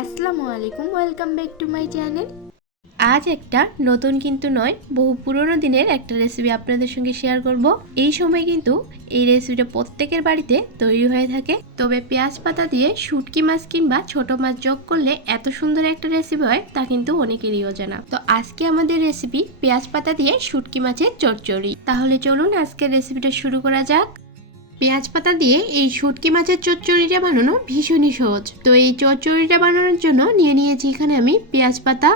আসসালামু আলাইকুম welcome back to my channel আজ একটা নতুন কিন্তু নয়, বহু পুরনো দিনের একটা রেসিপি আপনাদের সঙ্গে শেয়ার করব। এই সময় কিন্তু এই রেসিপিটা প্রত্যেকের বাড়িতে তৈরি হয়ে থাকে। তবে পেঁয়াজ পাতা দিয়ে শুটকি মাছ কিংবা ছোট মাছ যোগ করলে এত সুন্দর একটা রেসিপি হয়, তা কিন্তু অনেকেরই অজানা। তো আজকে আমাদের রেসিপি পেঁয়াজ পাতা দিয়ে শুটকি মাছের চচ্চড়ি। তাহলে চলুন আজকের রেসিপিটা শুরু করা যাক। পেঁয়াজ পাতা দিয়ে এই শুটকি মাছের চচ্চড়িটা বানানো ভীষণই সহজ। তো এই চচ্চড়িটা বানানোর জন্য নিয়ে নিয়েছি এখানে আমি পেঁয়াজ পাতা।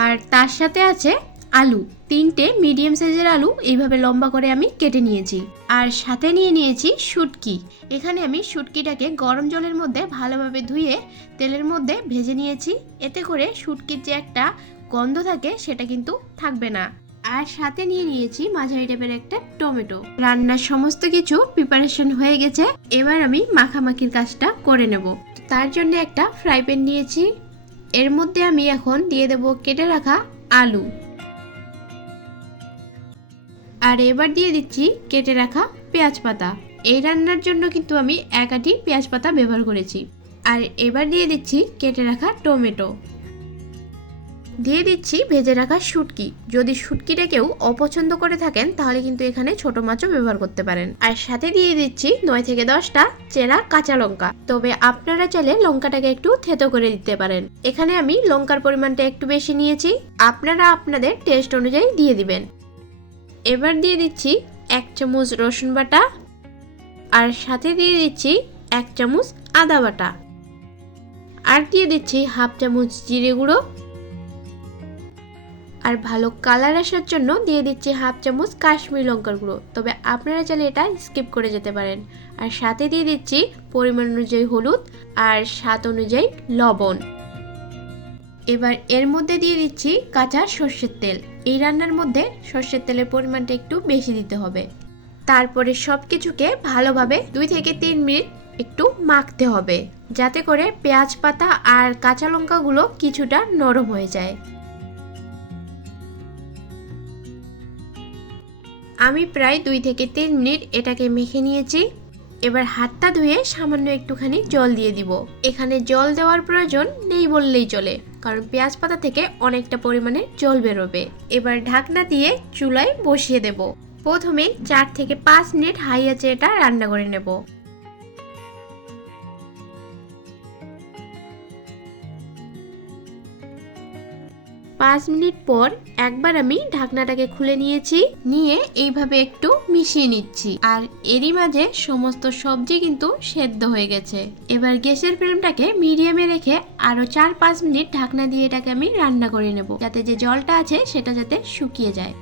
আর তার সাথে আছে আলু। তিনটে মিডিয়াম সাইজের আলু এইভাবে লম্বা করে আমি কেটে নিয়েছি। আর সাথে নিয়ে নিয়েছি শুটকি। এখানে আমি শুটকিটাকে গরম জলের মধ্যে ভালোভাবে ধুয়ে তেলের মধ্যে ভেজে নিয়েছি। এতে করে শুটকির যে একটা গন্ধ থাকে সেটা কিন্তু থাকবে না। আর সাথে নিয়ে নিয়েছি মাঝারি টাইপের একটা টমেটো। রান্নার সমস্ত কিছু প্রিপারেশন হয়ে গেছে। এবার আমি মাখামাখির কাজটা করে নেব। তার জন্য একটা ফ্রাই প্যান নিয়েছি। এর মধ্যে আমি এখন দিয়ে দেব কেটে রাখা আলু। আর এবার দিয়ে দিচ্ছি কেটে রাখা পেঁয়াজ পাতা। এই রান্নার জন্য কিন্তু আমি এক আটি পেঁয়াজ পাতা ব্যবহার করেছি। আর এবার দিয়ে দিচ্ছি কেটে রাখা টমেটো। দিয়ে দিচ্ছি ভেজে রাখা শুটকি। যদি শুটকিটা কেউ অপছন্দ করে থাকেন, তাহলে কিন্তু এখানে ছোট মাছও ব্যবহার করতে পারেন। আর সাথে দিয়ে দিচ্ছি নয় থেকে দশটা চেরা কাঁচা লঙ্কা। তবে আপনারা চাইলে লঙ্কাটাকে একটু থেতো করে দিতে পারেন। এখানে আমি লঙ্কার পরিমাণটা একটু বেশি নিয়েছি। আপনারা আপনাদের টেস্ট অনুযায়ী দিয়ে দিবেন। এবার দিয়ে দিচ্ছি এক চামচ রসুন বাটা। আর সাথে দিয়ে দিচ্ছি এক চামচ আদা বাটা। আর দিয়ে দিচ্ছি হাফ চামচ জিরে গুঁড়ো। আর ভালো কালার আসার জন্য দিয়ে দিচ্ছি হাফ চামচ কাশ্মীর লঙ্কার গুঁড়ো। তবে আপনারা চাইলে এটা স্কিপ করে যেতে পারেন। আর সাথে দিয়ে দিচ্ছি পরিমাণ অনুযায়ী হলুদ আর স্বাদ অনুযায়ী লবণ। এবার এর মধ্যে দিয়ে দিচ্ছি কাঁচা সর্ষের তেল। এই রান্নার মধ্যে সর্ষের তেলের পরিমাণটা একটু বেশি দিতে হবে। তারপরে সব কিছুকে ভালোভাবে দুই থেকে তিন মিনিট একটু মাখতে হবে, যাতে করে পেঁয়াজ পাতা আর কাঁচা লঙ্কাগুলো কিছুটা নরম হয়ে যায়। আমি প্রায় দুই থেকে তিন মিনিট এটাকে মেখে নিয়েছি। এবার হাতটা ধুয়ে সামান্য একটুখানি জল দিয়ে দিব। এখানে জল দেওয়ার প্রয়োজন নেই বললেই চলে, কারণ পেঁয়াজ পাতা থেকে অনেকটা পরিমাণে জল বেরোবে। এবার ঢাকনা দিয়ে চুলায় বসিয়ে দেব। প্রথমে চার থেকে পাঁচ মিনিট হাই আছে এটা রান্না করে নেব। পাঁচ মিনিট পর একবার আমি ঢাকনাটাকে খুলে নিয়েছি, নিয়ে এইভাবে একটু মিশিয়ে নিচ্ছি। আর এরই মাঝে সমস্ত সবজি কিন্তু সেদ্ধ হয়ে গেছে। এবার গ্যাসের ফ্লেমটাকে মিডিয়ামে রেখে আরও চার পাঁচ মিনিট ঢাকনা দিয়ে এটাকে আমি রান্না করে নেব, যাতে যে জলটা আছে সেটা যাতে শুকিয়ে যায়।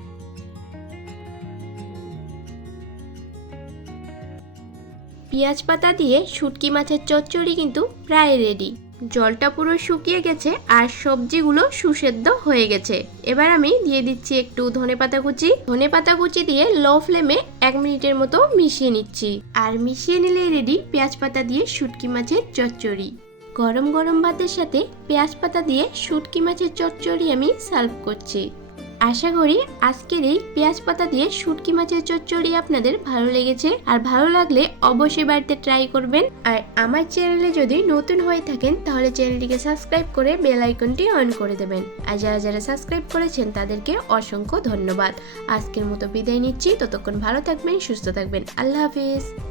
পেঁয়াজ পাতা দিয়ে শুটকি মাছের চচ্চড়ি কিন্তু প্রায় রেডি। জলটা পুরো শুকিয়ে গেছে আর সবজিগুলো সুসেদ্ধ হয়ে গেছে। এবার আমি দিয়ে দিচ্ছি একটু ধনে পাতা কুচি। ধনে পাতা কুচি দিয়ে লো ফ্লেমে এক মিনিটের মতো মিশিয়ে নিচ্ছি। আর মিশিয়ে নিলে রেডি পেঁয়াজ পাতা দিয়ে শুটকি মাছের চচ্চড়ি। গরম গরম ভাতের সাথে পেঁয়াজ পাতা দিয়ে শুটকি মাছের চচ্চড়ি আমি সার্ভ করছি। আশা করি আজকের এই পেঁয়াজ পাতা দিয়ে শুটকি মাছের চচ্চড়ি আপনাদের ভালো লেগেছে। আর ভালো লাগলে অবশ্যই বাড়িতে ট্রাই করবেন। আর আমার চ্যানেলে যদি নতুন হয়ে থাকেন, তাহলে চ্যানেলটিকে সাবস্ক্রাইব করে বেল আইকনটি অন করে দেবেন। আর যারা যারা সাবস্ক্রাইব করেছেন, তাদেরকে অসংখ্য ধন্যবাদ। আজকের মতো বিদায় নিচ্ছি। ততক্ষণ ভালো থাকবেন, সুস্থ থাকবেন। আল্লাহ হাফিজ।